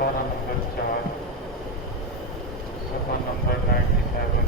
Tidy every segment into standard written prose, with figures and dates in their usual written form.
پارہ نمبر 4 صفحہ نمبر 97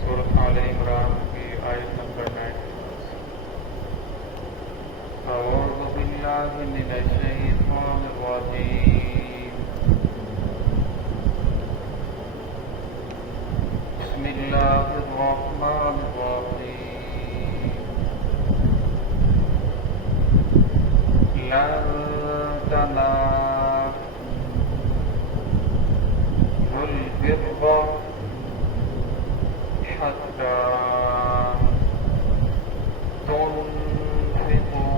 سورۃ آل عمران کی آیت نمبر 90۔ اعوذ باللہ من الشیطان الرجیم، بسم اللہ الرحمن الرحیم۔ لن تنالوا البر حتى تنفقوا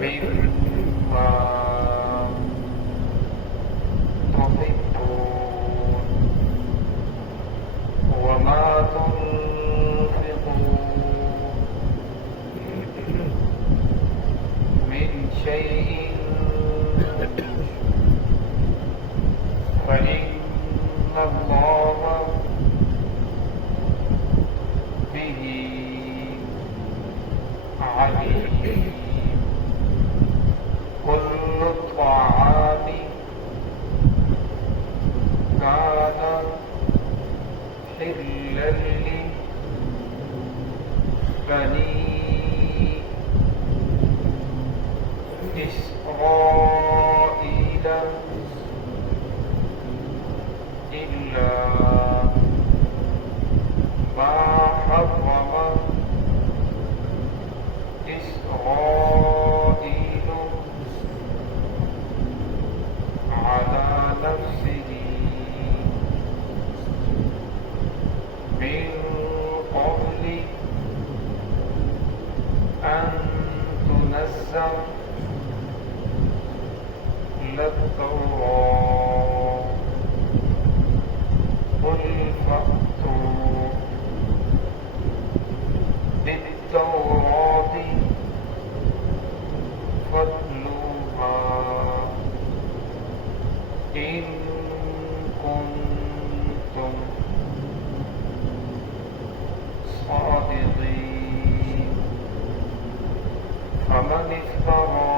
مما تحبون وما تنفقوا من شيء فإن الله به عليم۔ كل الطعام كان حلا لبني إسرائيل إلا ما حرم إسرائيل على نفسه من قبل أن تنزل التوراة، قل فأتوا بالتوراة فاتلوها إن كنتم صادقين۔ فمن افترى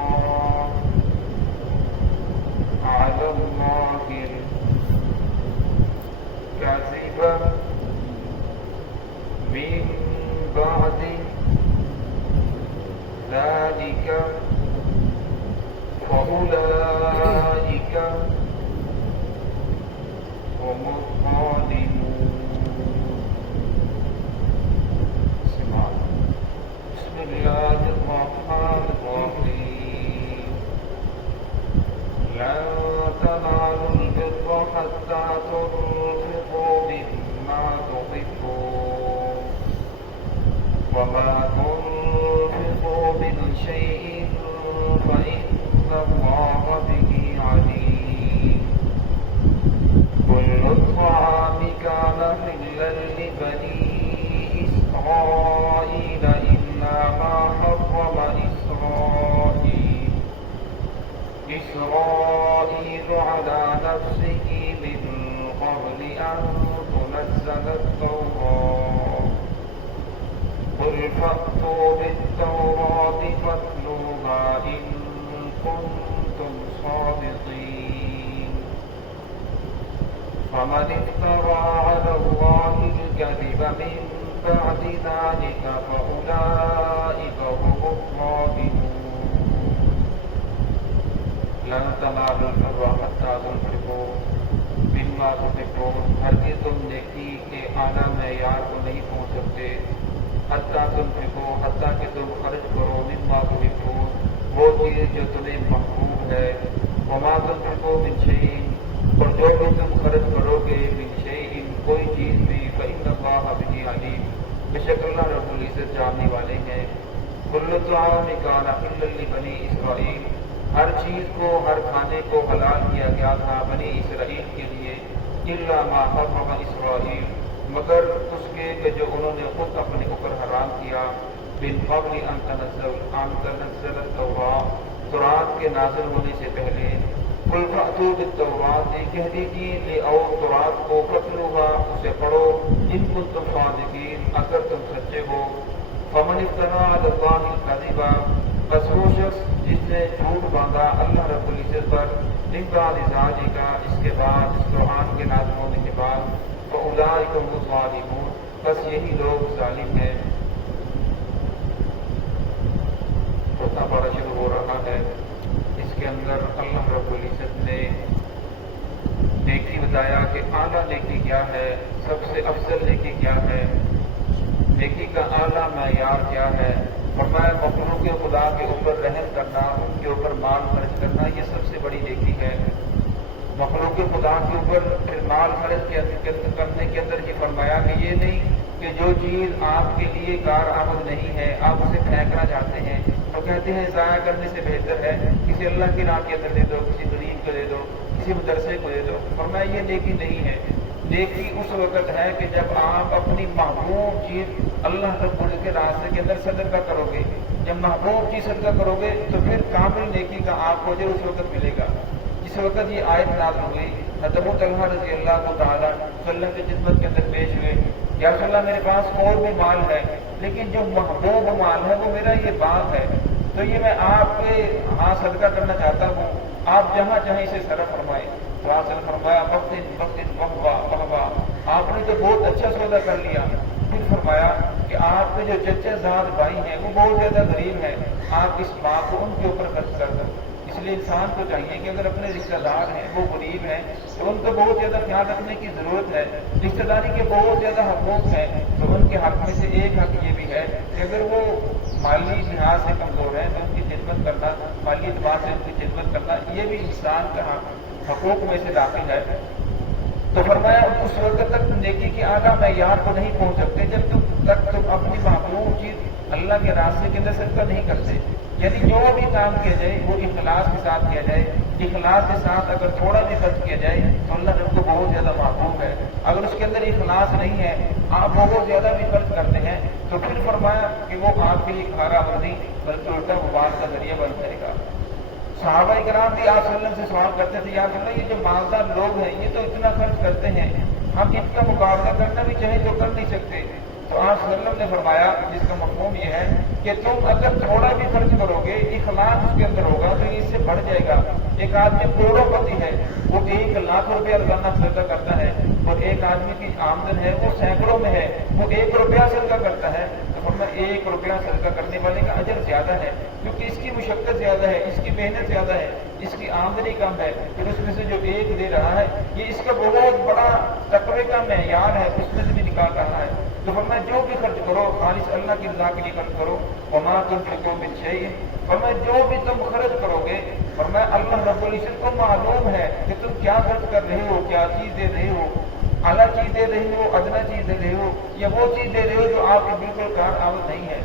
على الله الكذب من بعد ذلك فأولئك هم الظالمون۔ بسم الله الرحمن الرحيم۔ لن تنالوا البر حتى تنفقوا مما تحبون وما تنفقوا من شيء فإن الله به عليم۔ كل الطعام كان حلا لبني إسرائيل إلا ما حرم إسرائيل على نفسه من قبل أن تنزل التوراة، قل فأتوا بالتوراة فاتلوها إن كنتم صادقين۔ فمن افترى على الله الكذب من بعد ذلك فأولئك هم الظالمون۔ لن تنالوا البر حتى تنفقوا مما تحبون، ہرگز تم نیکی کے اعلیٰ معیار کو نہیں پہنچ سکتے۔ حتیٰ تنفقوا، حتیٰ کہ تم خرچ کرو مما تحبون، وہ چیز جو تمہیں محبوب ہے۔ وما تنفقوا من شيء، اور جو بھی تم خرچ کرو گے من شيء، کوئی چیز بھی، فإن الله به عليم، بے شک اللہ رب العزت جاننے والے ہیں۔ كل الطعام كان حلا لبني إسرائيل، ہر چیز کو، ہر کھانے کو حلال کیا گیا تھا بنی اسرائیل کے لیے۔ الا ما حرم اسرائیل، مگر اس کے کہ جو انہوں نے خود اپنے اوپر حرام کیا۔ من قبل ان تنزل التوراة، تورات کے نازل ہونے سے پہلے۔ قل فأتوا بالتوراة، کہہ دیجیے لے آؤ تورات کو، فاتلوها، اسے پڑھو، ان کنتم صادقین، اگر تم سچے ہو۔ فمن افترى على الله الكذب، بس وہ شخص جس نے جھوٹ باندھا اللہ رب العزت پر بعد ازاج کا، اس کے بعد اس قرآن کے نازل ہونے کے بعد، فاولئک هم الظالمون، بس یہی لوگ ظالم ہیں۔ چوتھا پارہ شروع ہو رہا ہے، اس کے اندر اللہ رب العزت نے نیکی بتایا کہ اعلیٰ نیکی کیا ہے، سب سے افضل نیکی کیا ہے، نیکی کا اعلیٰ معیار کیا ہے۔ فرمایا مخلوق خدا کے اوپر رحم کرنا، ان کے اوپر مال خرچ کرنا، یہ سب سے بڑی نیکی ہے۔ مخلوق خدا کے اوپر پھر مال خرچ کرنے کے اندر یہ فرمایا کہ یہ نہیں کہ جو چیز آپ کے لیے کارآمد نہیں ہے آپ اسے پھینکنا چاہتے ہیں تو کہتے ہیں ضائع کرنے سے بہتر ہے کسی اللہ کی راہ کے اندر دے دو، کسی غریب کو دے دو، کسی مدرسے کو دے دو۔ فرمایا یہ نیکی نہیں ہے۔ نیکی اس وقت ہے کہ جب آپ اپنی محبوب چیز اللہ رب العزت کے راستے کے اندر صدقہ کرو گے۔ جب محبوب چیز صدقہ کرو گے تو پھر کامل نیکی کا آپ کو اجر اس وقت ملے گا۔ جس وقت یہ آیت نازل ہوئی، حضرت ابو طلحہ رضی اللہ تعالیٰ وسلم کی خدمت کے اندر پیش ہوئے، یا رسول اللہ میرے پاس اور بھی مال ہے لیکن جو محبوب مال ہے وہ میرا یہ باغ ہے، تو یہ میں آپ کے ہاں صدقہ کرنا چاہتا ہوں، آپ جہاں چاہیں اسے صرف فرمائیں۔ تو آپ نے فرمایا بہوا، آپ نے تو بہت اچھا سودا کر لیا۔ پھر فرمایا کہ آپ کے جو چچا زاد بھائی ہیں وہ بہت زیادہ غریب ہیں، آپ اس باغ کو ان کے اوپر خرچ کر دو۔ اس لیے انسان کو چاہیے کہ اگر اپنے رشتہ دار ہیں وہ غریب ہیں تو ان کو بہت زیادہ خیال رکھنے کی ضرورت ہے۔ رشتہ داری کے بہت زیادہ حقوق ہیں تو ان کے حق میں سے ایک حق یہ بھی ہے کہ اگر وہ مالی لحاظ سے کمزور ہیں تو ان کی خدمت کرنا، مالی اعتبار سے ان کی خدمت کرنا، یہ بھی انسان کا حقوق میں سے داخل ہے۔ تو فرمایا اس وقت تک نیکی کے اعلیٰ معیار کو نہیں پہنچ سکتے جب تک تم اپنی محبوب چیز اللہ کے راستے کے اندر صدقہ نہیں کرتے۔ یعنی جو بھی کام کیا جائے وہ اخلاص کے ساتھ کیا جائے۔ اخلاص کے ساتھ اگر تھوڑا بھی خرچ کیا جائے تو اللہ رب کو بہت زیادہ محبوب ہے۔ اگر اس کے اندر اخلاص نہیں ہے، آپ بہت زیادہ بھی خرچ کرتے ہیں تو پھر فرمایا کہ وہ آپ کے لیے کھارا نہیں بلکہ الٹا وبال کا ذریعہ بن جائے گا۔ صحابہ کرام بھی آپ صلی اللہ علیہ وسلم سے سوال کرتے تھے، یا رسول اللہ یہ جو مالدار لوگ ہیں یہ تو اتنا خرچ کرتے ہیں، ہم ان کا مقابلہ کرنا بھی چاہیں تو کر نہیں سکتے۔ تو آپ صلی اللہ علیہ وسلم نے فرمایا، جس کا مفہوم یہ ہے کہ تم اگر تھوڑا بھی خرچ کرو گے، اخلاص اس کے اندر ہوگا تو یہ اس سے بڑھ جائے گا۔ ایک آدمی کروڑوں پتی ہے، وہ 1,00,000 روپیہ روزانہ صدقہ کرتا ہے، اور ایک آدمی کی آمدن ہے وہ سینکڑوں میں ہے، وہ 1 روپیہ صدقہ کرتا ہے، تو فرمایا 1 روپیہ صدقہ کرنے والے کا اجر زیادہ ہے، کیونکہ اس کی مشقت زیادہ ہے، اس کی محنت زیادہ ہے، اس کی آمدنی کم ہے، پھر اس میں سے جو 1 دے رہا ہے یہ اس کا بہت بڑا تقوی کا معیار ہے، اس میں سے بھی نکال رہا ہے۔ تو فرمایا جو بھی خرچ کرو خالص اللہ کی رضا کے لیے خرچ کرو، وما تنفقوا من شیء، فرمایا جو بھی تم خرچ کرو گے، فرمایا اللہ رب العزت کو معلوم ہے کہ تم کیا خرچ کر رہے ہو، کیا چیز دے رہے ہو، اعلیٰ چیز دے رہے ہو، ادنا چیز دے رہے ہو، یا وہ چیز دے رہے ہو جو آپ کے بالکل کارآمد نہیں ہے۔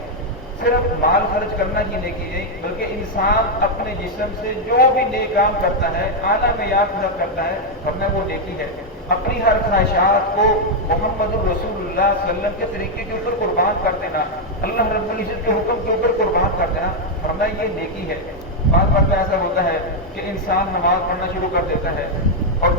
صرف مال خرچ کرنا ہی نیکی نہیں، بلکہ انسان اپنے جسم سے جو بھی نیک کام کرتا ہے اعلیٰ معیار کے ساتھ کرتا ہے، فرمایا وہ نیکی ہے۔ اپنی ہر خواہشات کو محمد الرسول اللہ صلی اللہ علیہ وسلم کے طریقے کے اوپر قربان کر دینا، اللہ رب العزت کے حکم کے اوپر قربان کر دینا، فرمایا یہ نیکی ہے۔ بعض بار ایسا ہوتا ہے کہ انسان نماز پڑھنا شروع کر دیتا ہے اور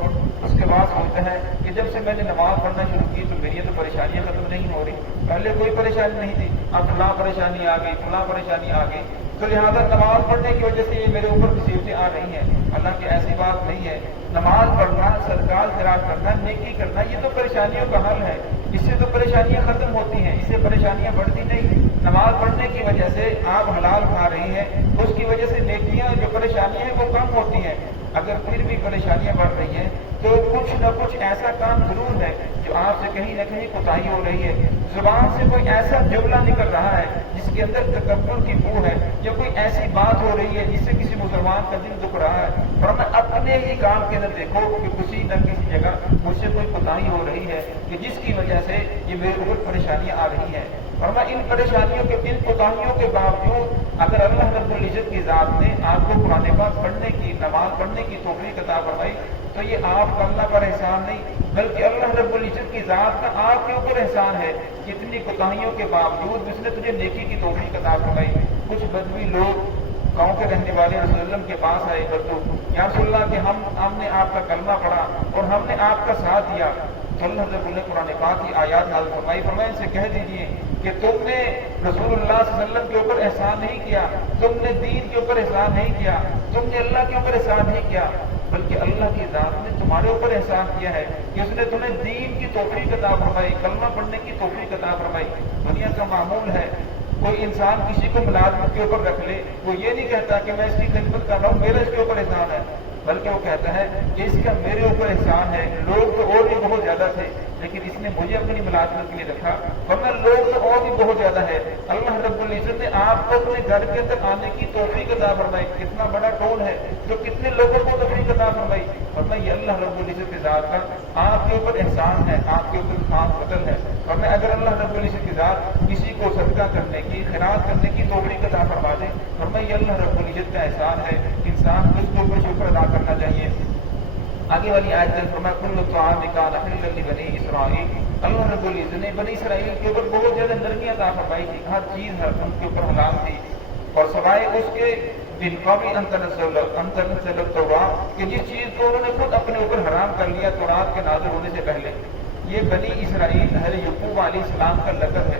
اس کے بعد سوچتا ہے کہ جب سے میں نے نماز پڑھنا شروع کی تو میری تو پریشانیاں ختم نہیں ہو رہی، پہلے کوئی پریشانی نہیں تھی، اب فلاں پریشانی آ گئی، فلاں پریشانی آ گئی، تو لہٰذا نماز پڑھنے کی وجہ سے یہ میرے اوپر مصیبتیں آ رہی ہیں۔ حالانکہ ایسی بات نہیں ہے، نماز پڑھنا، صدقات خیرات کرنا، نیکی کرنا، یہ تو پریشانیوں کا حل ہے، اس سے تو پریشانیاں ختم ہوتی ہیں، اس سے پریشانیاں بڑھتی نہیں۔ نماز پڑھنے کی وجہ سے آپ حلال کھا رہی ہیں، اس کی وجہ سے نیکیاں جو پریشانیاں ہیں وہ کم ہوتی ہیں۔ اگر پھر بھی پریشانیاں بڑھ رہی ہیں تو کچھ نہ کچھ ایسا کام ضرور ہے جو آپ سے کہیں نہ کہیں کوتاہی ہو رہی ہے، زبان سے کوئی ایسا جملہ نکل رہا ہے جس کے اندر تکبر کی بو ہے، یا کوئی ایسی بات ہو رہی ہے جس سے کسی مسلمان کا دل دکھ رہا ہے، اور میں اپنے ہی کام کے اندر دیکھو کہ کسی نہ کسی جگہ مجھ سے کوئی کوتاہی ہو رہی ہے کہ جس کی وجہ سے یہ میرے اوپر پریشانیاں آ رہی ہیں، اور میں ان پریشانیوں کے، ان کوتاہیوں کے باوجود اگر اللہ رب العزت کی ذات نے آپ کو قرآن پاک پڑھنے کی، نماز پڑھنے کی توفیق عطا فرمائی تو یہ آپ کا اللہ پر احسان نہیں بلکہ اللہ رب العزت کی ذات کا آپ کے اوپر احسان ہے کہ اتنی کوتاہیوں کے باوجود اس نے تجھے نیکی کی توفیق عطا فرمائی۔ کچھ بدوی لوگ گاؤں کے رہنے والے رسول اللہ کے پاس آئے، بدو، یا رسول اللہ کہ ہم نے آپ کا کلمہ پڑھا اور ہم نے آپ کا ساتھ دیا، تو اللہ رب العزت نے قرآن پاک کی آیات نازل فرمائی، فرمایا ان سے کہہ دیجیے کہ کہ تم نے رسول اللہ صلی اللہ علیہ وسلم کے اوپر احسان نہیں کیا، تم نے دین کے اوپر احسان نہیں کیا، تم نے اللہ کے اوپر احسان نہیں کیا، بلکہ اللہ کی ذات نے تمہارے اوپر احسان کیا ہے کہ اس نے تمہیں دین کی توفیق عطا فرمائی، کلمہ پڑھنے کی توفیق عطا فرمائی۔ دنیا کا معمول ہے کوئی انسان کسی کو ملازمت کے اوپر رکھ لے، وہ یہ نہیں کہتا کہ میں اس کی خدمت کر رہا ہوں، میرا اس کے اوپر احسان ہے، بلکہ وہ کہتا ہے کہ اس کا میرے اوپر احسان ہے، لوگ تو اور بھی بہت زیادہ تھے لیکن اس نے مجھے اپنی ملازمت کے لیے رکھا، ورنہ لوگ تو اور بھی بہت زیادہ ہے۔ اللہ رب العزت نے آپ کو اپنے گھر کے اندر آنے کی توفیق عطا فرمائی، کتنا بڑا ٹول ہے جو کتنے لوگوں کو توفیق عطا فرمائی، ورنہ یہ اللہ رب العزت کی ذات کا آپ کے اوپر احسان ہے، آپ کے اوپر خاص فضل ہے۔ ورنہ اگر اللہ رب العزت کی ذات کسی کو صدقہ کرنے کی، خیرات کرنے کی توفیق عطا فرما دے، ورنہ یہ اللہ رب العزت کا احسان ہے، انسان کو اس کے اوپر شکر ادا کرنا چاہیے۔ آگے والی آیت میں فرمایا کل طعام کان حلا لبنی اسرائیل، اللہ رب العزت نے بنی اسرائیل کے اوپر بہت زیادہ نرمی عطا فرمائی تھی، ہر چیز ان کے اوپر حلال تھی، اور سوائے اس کے من قبل ان تنزل التوراۃ کہ جس چیز کو انہوں نے خود اپنے اوپر حرام کر لیا تورات کے نازل ہونے سے پہلے۔ یہ بنی اسرائیل حضرت یعقوب علیہ السلام کا لقب ہے،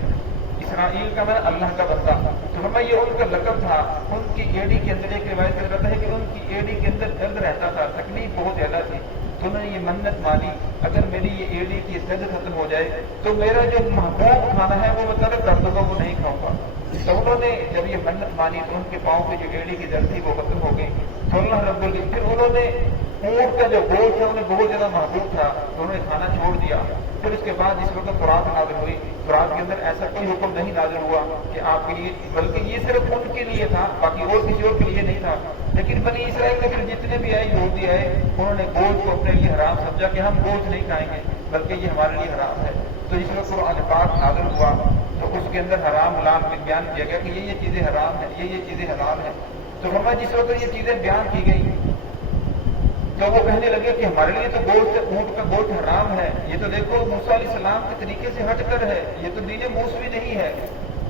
اسرائیل کا مطلب اللہ کا بندہ، تو ہمیں یہ ان کا لقب تھا۔ ان کی ایڑی کے اندر ایک روایت میں رہتا ہے کہ ان کی ایڑی کے اندر درد رہتا تھا، تکلیف بہت زیادہ تھی، تو انہوں نے یہ منت مانی اگر میری یہ ایڑی کی درد ختم ہو جائے تو میرا جو محبوب کھانا ہے وہ میں ترک کر دوں گا، وہ نہیں کھاؤں گا۔ تو انہوں نے جب یہ منت مانی تو ان کے پاؤں کی جو ایڑی کی درد تھی وہ ختم ہو گئی، تو اللہ رب العزت پھر انہوں نے اونٹ کا جو گوشت تھا انہیں بہت زیادہ محبوب تھا تو انہوں نے کھانا چھوڑ دیا۔ پھر اس کے بعد جس وقت تورات نازل ہوئی، تورات کے اندر ایسا کوئی حکم نہیں نازل ہوا کہ آپ کے لیے، بلکہ یہ صرف ان کے لیے تھا، باقی اور کسی اور کے لیے نہیں تھا۔ لیکن بنی اسرائیل میں پھر جتنے بھی آئے یہودی آئے، انہوں نے گوشت کو اپنے لیے حرام سمجھا کہ ہم گوشت نہیں کھائیں گے بلکہ یہ ہمارے لیے حرام ہے۔ تو جس وقت قرآن پاک نازل ہوا تو اس کے اندر حرام حلال میں بیان کیا گیا کہ یہ چیزیں حرام ہیں، یہ چیزیں حلال ہیں۔ تو ہمیں جس وقت یہ چیزیں بیان کی گئی تو وہ کہنے لگے کہ ہمارے لیے تو گوشت، اونٹ کا گوشت حرام ہے، یہ تو دیکھو موسیٰ علیہ السلام کے طریقے سے ہٹ کر ہے، یہ تو دین موسوی نہیں ہے۔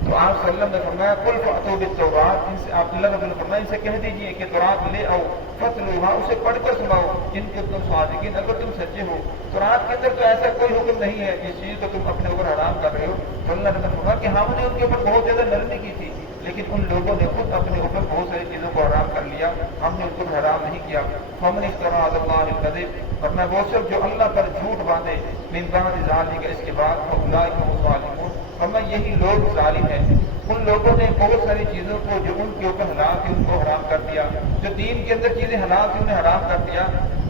تو آپ صلی اللہ علیہ وسلم نے فرمایا قل فأتوا بالتوراۃ، ان سے آپ اللہ نے فرمایا ان سے کہہ دیجیے کہ تورات لے آؤ، فاتلوها، اسے پڑھ کر سناؤ، ان کے تم صادقین، اگر تم سچے ہو۔ تورات کے اندر تو ایسا کوئی حکم نہیں ہے جس چیز کو تم اپنے اوپر حرام کر رہے ہو۔ تو اللہ نے فرمایا کہ ہم نے ان کے اوپر بہت زیادہ نرمی کی تھی لیکن ان لوگوں نے خود اپنے اوپر بہت ساری چیزوں کو حرام کر لیا، ہم نے ان کو حرام نہیں کیا۔ ہم نے افترا علی اللہ الکذب، اور میں وہ سب جو اللہ پر جھوٹ باندھے، من بعد ذلک، اس کے بعد، فاولئک هم الظالمون، اور میں یہی لوگ ظالم ہیں۔ ان لوگوں نے بہت ساری چیزوں کو جو ان کے اوپر حلال تھی ان کو حرام کر دیا، جو دین کے اندر چیزیں حلال تھی انہیں حرام کر دیا۔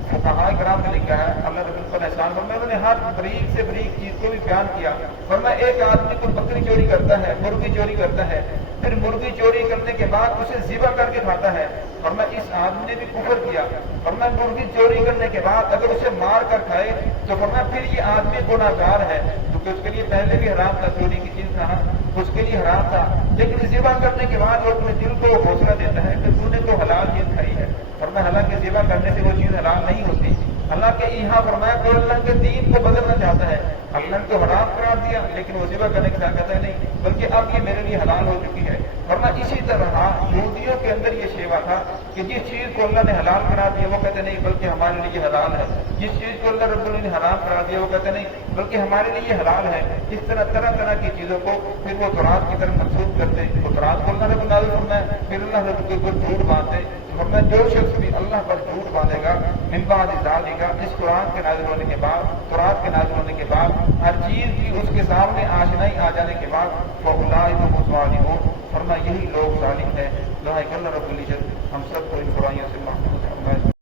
فقہاء کرام نے لکھا ہے اللہ رب پر احسان فرمایا، انہوں نے ہر بریک سے بریک چیز کو بھی بیان کیا۔ فرمایا ایک آدمی کو بکری چوری کرتا ہے، مرغی چوری کرتا ہے، پھر مرغی چوری کرنے کے بعد اسے ذبح کر کے کھاتا ہے، فرمایا اس آدمی نے بھی کفر کیا۔ فرمایا مرغی چوری کرنے کے بعد اگر اسے مار کر کھائے تو فرمایا پھر یہ آدمی گناہ گار ہے، کیونکہ اس کے لیے پہلے بھی حرام تھا، چوری کی چیز کھانا اس کے لیے حرام تھا، لیکن ذبح کرنے کے بعد وہ اپنے دل کو حوصلہ دیتا ہے کہ تو نے تو حلال چیز کھائی ہے۔ فرمایا حالانکہ ذبح کرنے سے وہ چیز حلال نہیں ہوتی، اللہ کے یہاں فرمایا کوئی اللہ کے دین کو بدلنا چاہتا ہے، اللہ نے تو حرام قرار دیا لیکن وہ ذبح کرنے کے ساتھ کہتا ہے نہیں بلکہ اب یہ میرے لیے حلال ہو چکی ہے۔ فرمایا اسی طرح یہودیوں کے اندر یہ شیوا تھا کہ جس چیز کو اللہ نے حلال قرار دیا وہ کہتے نہیں بلکہ ہمارے لیے حلال ہے، جس چیز کو اللہ رب العزت نے حرام قرار دیا وہ کہتے نہیں بلکہ ہمارے لیے حلال ہے۔ اس طرح طرح طرح کی چیزوں کو پھر وہ تورات کی طرف منسوخ کرتے، وہ تورات کو اللہ نے نازل فرمایا، پھر اللہ رب العزت کو جھوٹ باندھتے۔ فرمایا جو شخص بھی اللہ پر جھوٹ باندھے گا من بعد ذلک، اس قرآن کے نازل ہونے کے بعد، تورات کے نازل ہونے کے بعد، ہر چیز کی اس کے سامنے آشنائی آ جانے کے بعد، فاولئک هم الظالمون، فرمایا یہی لوگ ظالم ہیں۔ اللہ رب العزت ہم سب کو ان برائیوں سے محفوظ فرمائے۔